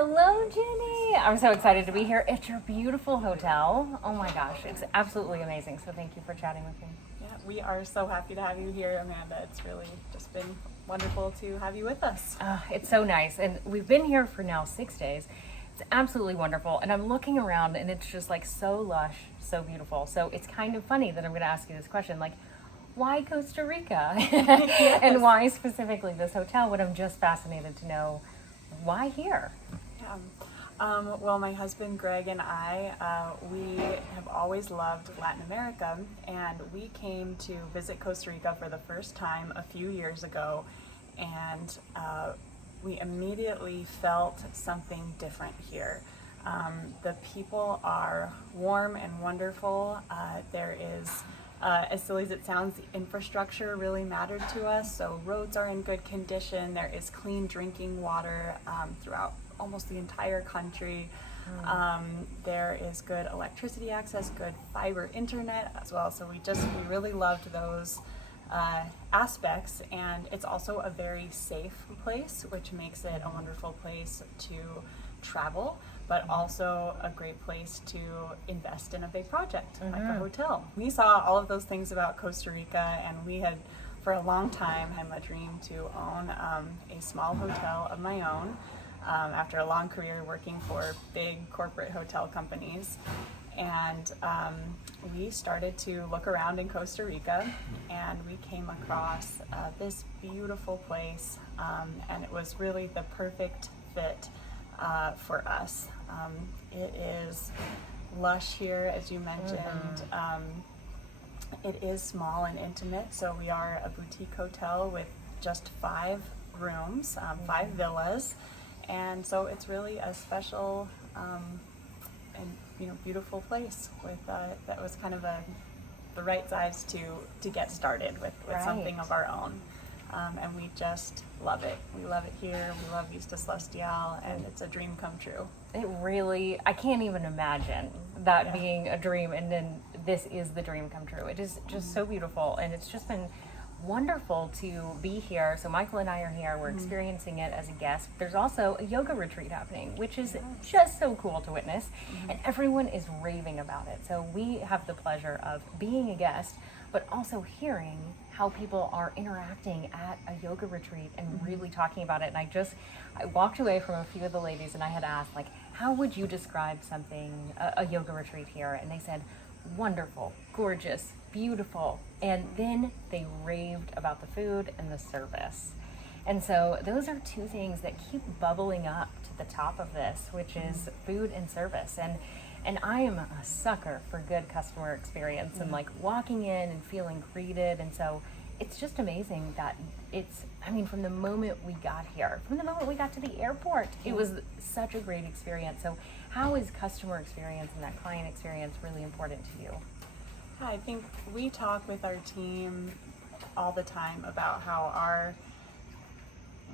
Hello, Jenny. I'm so excited to be here at your beautiful hotel. Oh my gosh, it's absolutely amazing. So thank you for chatting with me. Yeah, we are so happy to have you here, Amanda. It's really just been wonderful to have you with us. It's so nice. And we've been here for now 6 days. It's absolutely wonderful. And I'm looking around and it's just like so lush, so beautiful. So it's kind of funny that I'm going to ask you this question, like, why Costa Rica? Yes. And why specifically this hotel? But I'm just fascinated to know why here? Yeah. Well, my husband Greg and I, we have always loved Latin America, and we came to visit Costa Rica for the first time a few years ago, and we immediately felt something different here. The people are warm and wonderful. There is, as silly as it sounds, the infrastructure really mattered to us. So roads are in good condition. There is clean drinking water throughout almost the entire country. There is good electricity access, good fiber internet as well. So we really loved those aspects, and it's also a very safe place, which makes it a wonderful place to travel, but also a great place to invest in a big project like a hotel. We saw all of those things about Costa Rica, and we had for a long time had a dream to own a small hotel of my own after a long career working for big corporate hotel companies. And we started to look around in Costa Rica, and we came across this beautiful place, and it was really the perfect fit for us. It is lush here, as you mentioned. It is small and intimate, so we are a boutique hotel with just 5 rooms, 5 villas, and so it's really a special and beautiful place with that was kind of the right size to get started with something of our own. And we just love it. We love it here. We love Vista Celestial, and it's a dream come true. It really, I can't even imagine that being a dream, and then this is the dream come true. It is just so beautiful, and it's just been wonderful to be here. So Michael and I are here. We're experiencing it as a guest. There's also a yoga retreat happening, which is just so cool to witness, and everyone is raving about it. So we have the pleasure of being a guest, but also hearing how people are interacting at a yoga retreat and really talking about it. And I walked away from a few of the ladies, and I had asked, like, how would you describe something, a yoga retreat here? And they said, wonderful, gorgeous, beautiful. And then they raved about the food and the service. And so those are 2 things that keep bubbling up to the top of this, which is food and service. And I am a sucker for good customer experience and like walking in and feeling greeted. And so it's just amazing that from the moment we got here, from the moment we got to the airport, it was such a great experience. So how is customer experience and that client experience really important to you? I think we talk with our team all the time about how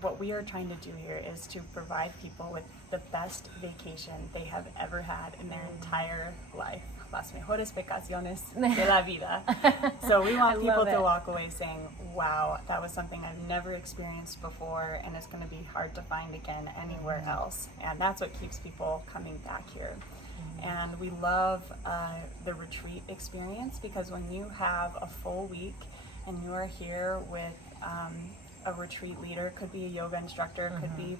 what we are trying to do here is to provide people with the best vacation they have ever had in their entire life. Las mejores vacaciones de la vida. So we want people to walk away saying, wow, that was something I've never experienced before, and it's going to be hard to find again anywhere else. And that's what keeps people coming back here. And we love the retreat experience, because when you have a full week and you are here with a retreat leader, could be a yoga instructor, could be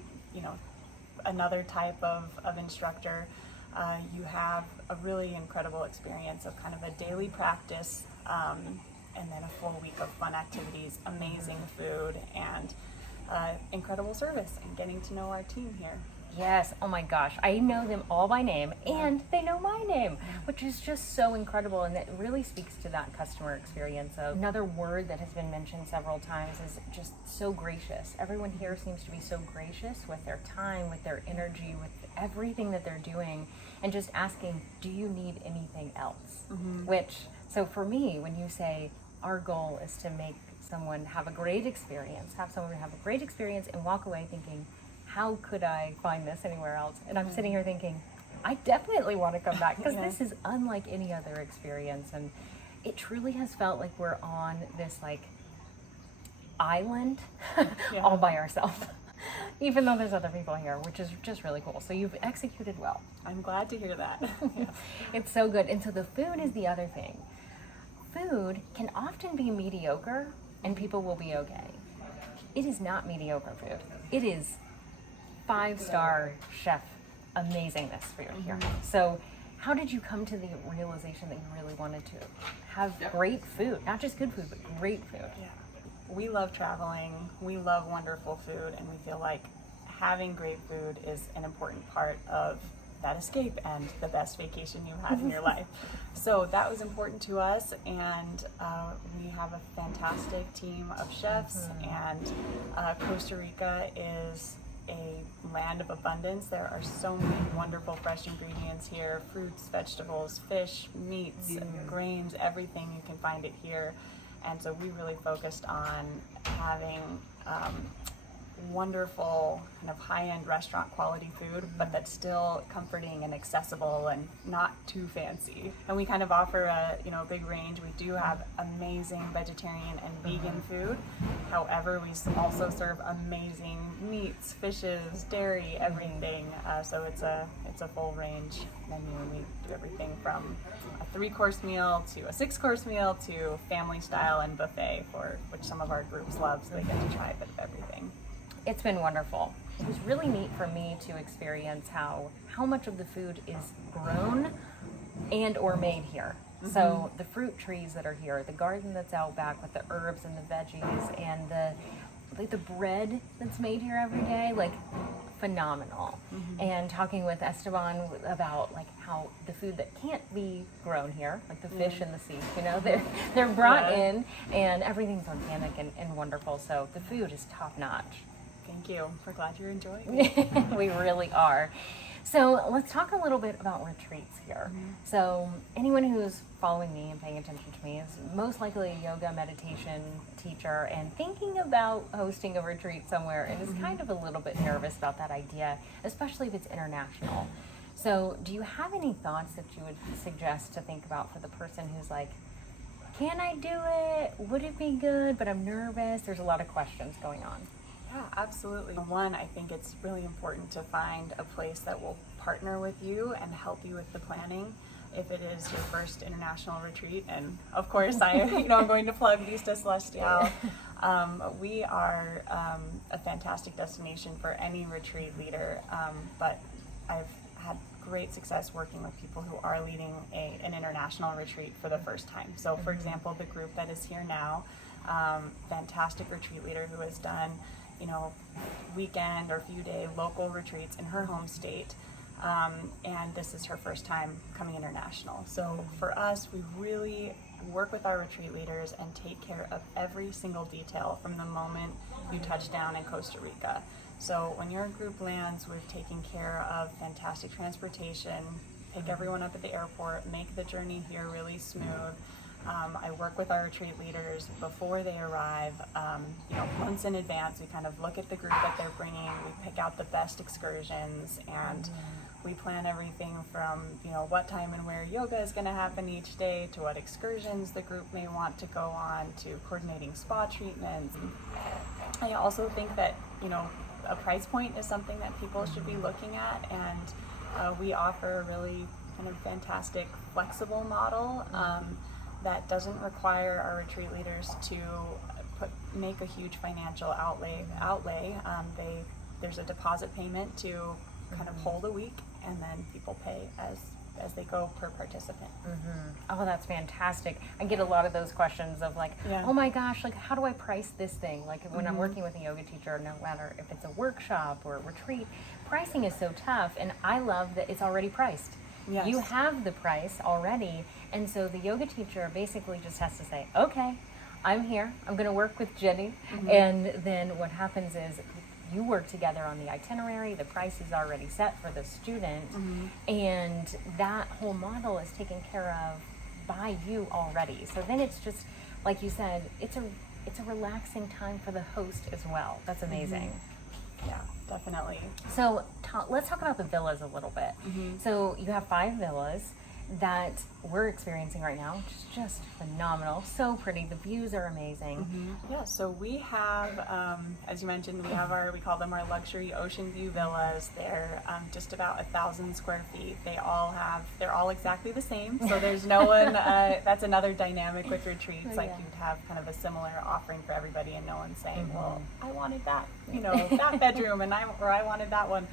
another type of instructor, you have a really incredible experience of kind of a daily practice, and then a full week of fun activities, amazing food, and incredible service, and getting to know our team here. Yes, oh my gosh, I know them all by name, and they know my name, which is just so incredible, and it really speaks to that customer experience. Another word that has been mentioned several times is just so gracious. Everyone here seems to be so gracious with their time, with their energy, with everything that they're doing, and just asking, do you need anything else? So for me, when you say our goal is to make someone have a great experience, and walk away thinking, how could I find this anywhere else? And I'm sitting here thinking, I definitely want to come back, because this is unlike any other experience. And it truly has felt like we're on this like island all by ourselves. even though there's other people here, which is just really cool. So you've executed well. I'm glad to hear that. Yes. It's so good. And so the food is the other thing. Food can often be mediocre and people will be okay. It is not mediocre food. It is 5-star chef amazingness food here. So how did you come to the realization that you really wanted to have great food? Not just good food, but great food. Yeah. We love traveling, we love wonderful food, and we feel like having great food is an important part of that escape and the best vacation you have in your life. So that was important to us, and we have a fantastic team of chefs, and Costa Rica is a land of abundance. There are so many wonderful fresh ingredients here: fruits, vegetables, fish, meats, grains, everything. You can find it here. And so we really focused on having wonderful kind of high-end restaurant quality food, but that's still comforting and accessible and not too fancy. And we kind of offer a big range. We do have amazing vegetarian and vegan food. However, we also serve amazing meats, fishes, dairy, everything. So it's a full range menu. We do everything from a 3-course meal to a 6-course meal to family style and buffet, for which some of our groups love, so they get to try a bit of everything. It's been wonderful. It was really neat for me to experience how much of the food is grown and or made here. So the fruit trees that are here, the garden that's out back with the herbs and the veggies, and the bread that's made here every day, like phenomenal. And talking with Esteban about like how the food that can't be grown here, like the fish in the sea, they're brought in, and everything's organic and wonderful. So the food is top notch. Thank you. We're glad you're enjoying it. We really are. So let's talk a little bit about retreats here. So anyone who's following me and paying attention to me is most likely a yoga meditation teacher and thinking about hosting a retreat somewhere, and is kind of a little bit nervous about that idea, especially if it's international. So do you have any thoughts that you would suggest to think about for the person who's like, can I do it? Would it be good? But I'm nervous. There's a lot of questions going on. Yeah, absolutely. One, I think it's really important to find a place that will partner with you and help you with the planning. If it is your first international retreat, and of course I'm going to plug Vista Celestial. We are a fantastic destination for any retreat leader, but I've had great success working with people who are leading an international retreat for the first time. So for example, the group that is here now, fantastic retreat leader who has done weekend or few day local retreats in her home state, and this is her first time coming international. So for us, we really work with our retreat leaders and take care of every single detail from the moment you touch down in Costa Rica. So when your group lands, we're taking care of fantastic transportation, pick everyone up at the airport, make the journey here really smooth. I work with our retreat leaders before they arrive, months in advance. We kind of look at the group that they're bringing, we pick out the best excursions, and we plan everything from, what time and where yoga is going to happen each day, to what excursions the group may want to go on, to coordinating spa treatments. I also think that, a price point is something that people should be looking at, and we offer a really kind of fantastic, flexible model that doesn't require our retreat leaders to make a huge financial outlay. There's a deposit payment to kind of hold a week, and then people pay as they go per participant. Oh, that's fantastic. I get a lot of those questions of like, oh my gosh, like how do I price this thing? Like when I'm working with a yoga teacher, no matter if it's a workshop or a retreat, pricing is so tough, and I love that it's already priced. Yes. You have the price already, and so the yoga teacher basically just has to say, okay, I'm here, I'm going to work with Jennie, and then what happens is you work together on the itinerary, the price is already set for the student, and that whole model is taken care of by you already. So then it's just, like you said, it's a relaxing time for the host as well. That's amazing. Yeah, definitely. So let's talk about the villas a little bit. So you have 5 villas, that we're experiencing right now, which is just phenomenal. So pretty. The views are amazing. Yeah, so we have, as you mentioned, we call them our luxury ocean view villas. They're just about 1,000 square feet. They're all exactly the same. So there's no one, that's another dynamic with retreats. Like you'd have kind of a similar offering for everybody and no one's saying, well, I wanted that, that bedroom and I wanted that one.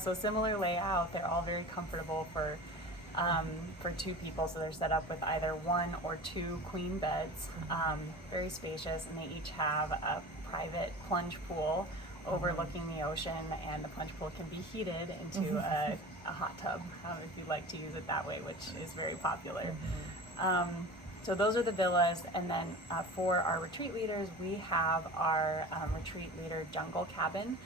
So similar layout. They're all very comfortable for 2 people, so they're set up with either 1 or 2 queen beds, very spacious, and they each have a private plunge pool overlooking the ocean, and the plunge pool can be heated into a hot tub if you'd like to use it that way, which is very popular. So those are the villas, and then for our retreat leaders, we have our retreat leader jungle cabin,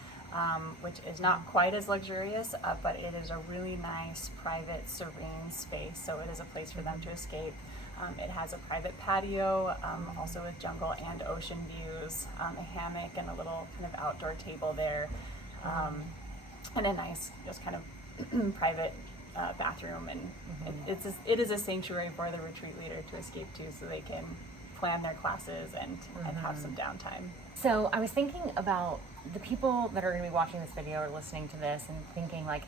which is not quite as luxurious, but it is a really nice, private, serene space. So it is a place for them to escape. It has a private patio, also with jungle and ocean views, a hammock and a little kind of outdoor table there, and a nice, just kind of private bathroom. And it is a sanctuary for the retreat leader to escape to, so they can plan their classes and have some downtime. So I was thinking about the people that are going to be watching this video or listening to this and thinking like,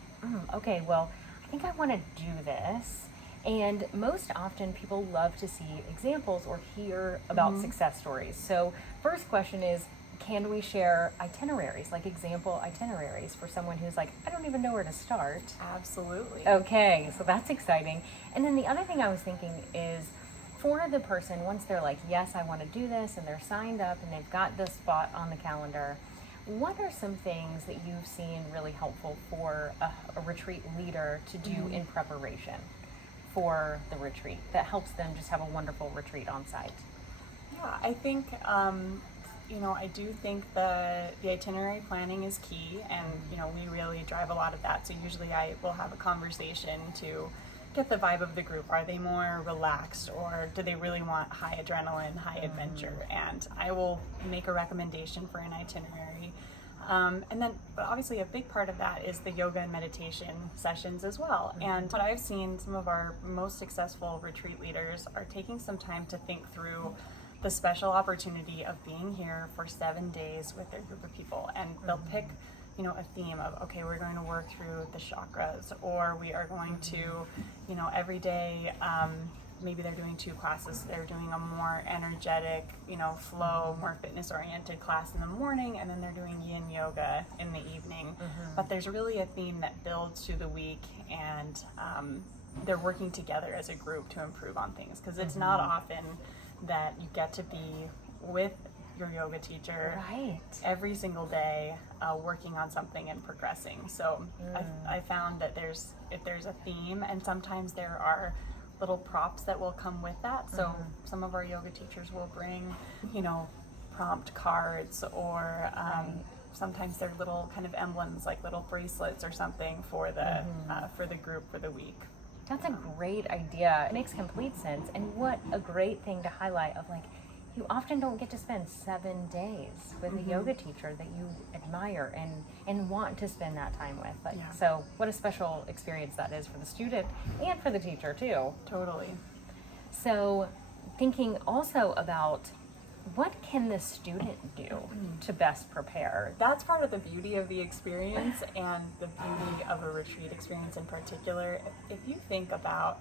okay, well, I think I want to do this. And most often people love to see examples or hear about success stories. So first question is, can we share itineraries, like example itineraries for someone who's like, I don't even know where to start? Absolutely. Okay, so that's exciting. And then the other thing I was thinking is, for the person, once they're like, yes, I want to do this, and they're signed up and they've got the spot on the calendar, what are some things that you've seen really helpful for a retreat leader to do in preparation for the retreat that helps them just have a wonderful retreat on site? Yeah, I think, I do think the itinerary planning is key, and, we really drive a lot of that. So usually I will have a conversation to get the vibe of the group. Are they more relaxed, or do they really want high adrenaline, high adventure? And I will make a recommendation for an itinerary. And then, but obviously a big part of that is the yoga and meditation sessions as well. And what I've seen, some of our most successful retreat leaders are taking some time to think through the special opportunity of being here for 7 days with their group of people. And they'll pick a theme of, okay, we're going to work through the chakras, or we are going to, every day, maybe they're doing 2 classes. They're doing a more energetic, flow, more fitness-oriented class in the morning, and then they're doing yin yoga in the evening. But there's really a theme that builds through the week, and they're working together as a group to improve on things, because it's not often that you get to be with your yoga teacher every single day, working on something and progressing. So I found that if there's a theme, and sometimes there are little props that will come with that. So some of our yoga teachers will bring, prompt cards, or sometimes they're little kind of emblems, like little bracelets or something for the group for the week. That's a great idea. It makes complete sense. And what a great thing to highlight of, like, you often don't get to spend 7 days with a yoga teacher that you admire and want to spend that time with. Like, so what a special experience that is for the student and for the teacher too. Totally. So thinking also about, what can the student do to best prepare? That's part of the beauty of the experience, and the beauty of a retreat experience in particular. If you think about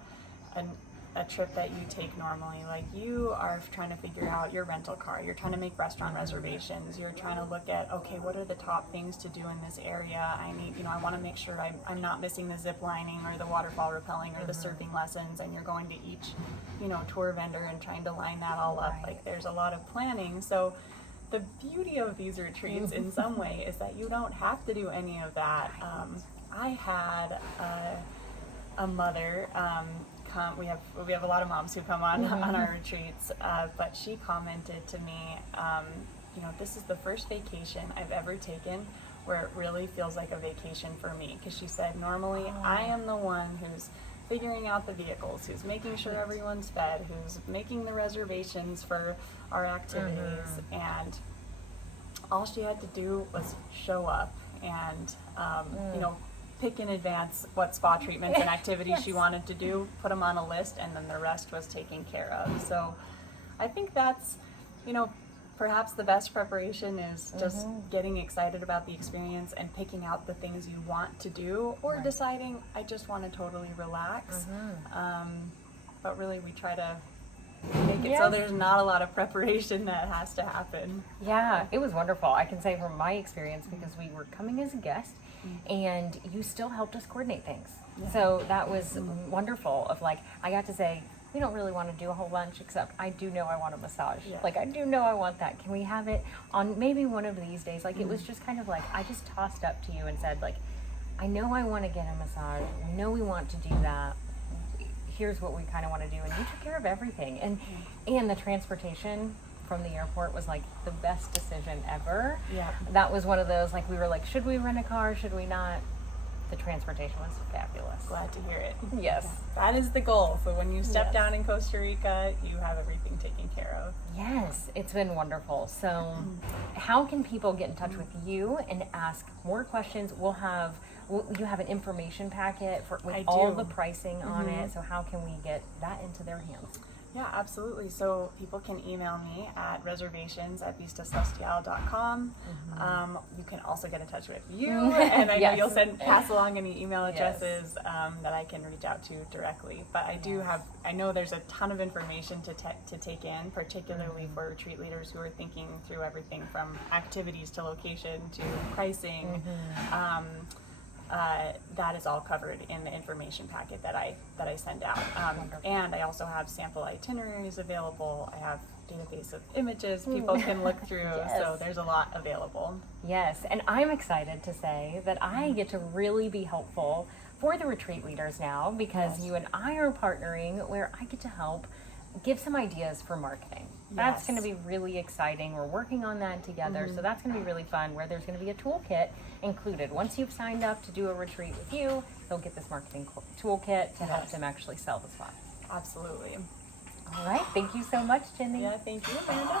a trip that you take normally, like you are trying to figure out your rental car, you're trying to make restaurant reservations, you're trying to look at, okay, what are the top things to do in this area? I want to make sure I'm not missing the zip lining or the waterfall rappelling or the surfing lessons, and you're going to each, tour vendor and trying to line that all up. Like, there's a lot of planning. So the beauty of these retreats in some way is that you don't have to do any of that. I had a mother, we have a lot of moms who come on our retreats, but she commented to me, this is the first vacation I've ever taken where it really feels like a vacation for me, because she said, normally I am the one who's figuring out the vehicles, who's making sure everyone's fed, who's making the reservations for our activities, and all she had to do was show up and pick in advance what spa treatments and activities she Yes. wanted to do, put them on a list, and then the rest was taken care of. So I think that's, perhaps the best preparation is just getting excited about the experience and picking out the things you want to do, or Right. deciding I just want to totally relax. But really we try to make it so Yes. there's not a lot of preparation that has to happen. Yeah, it was wonderful. I can say from my experience, because we were coming as a guest and you still helped us coordinate things. So that was wonderful of like, I got to say, we don't really want to do a whole bunch, except I do know I want a massage. Yeah. Like, I do know I want that. Can we have it on maybe one of these days? Like, it was just kind of like, I just tossed up to you and said, like, I know I want to get a massage. We know we want to do that. Here's what we kind of want to do. And you took care of everything. And the transportation from the airport was like the best decision ever. Yeah. That was one of those, like, we were like, should we rent a car? Should we not? The transportation was fabulous. Glad to hear it. Yes. That is the goal. So when you step Yes. down in Costa Rica, you have everything taken care of. Yes, it's been wonderful. So, how can people get in touch with you and ask more questions? You have an information packet with I all do. the pricing on it. So, how can we get that into their hands? Yeah, absolutely. So people can email me at reservations@vistacelestial.com. You can also get in touch with you, and I know Yes. you'll pass along any email Yes. addresses that I can reach out to directly. But I know there's a ton of information to take in, particularly for retreat leaders who are thinking through everything from activities to location to pricing. That is all covered in the information packet that I send out. And I also have sample itineraries available. I have database of images people can look through. Yes. So there's a lot available. Yes, and I'm excited to say that I get to really be helpful for the retreat leaders now, because Yes. you and I are partnering where I get to help give some ideas for marketing. That's Yes. going to be really exciting. We're working on that together, so that's going to be really fun, where there's going to be a toolkit included. Once you've signed up to do a retreat with you, they'll get this marketing toolkit to help Yes. them actually sell the spot. Absolutely. All right, thank you so much, Jennie. Yeah, thank you, Amanda.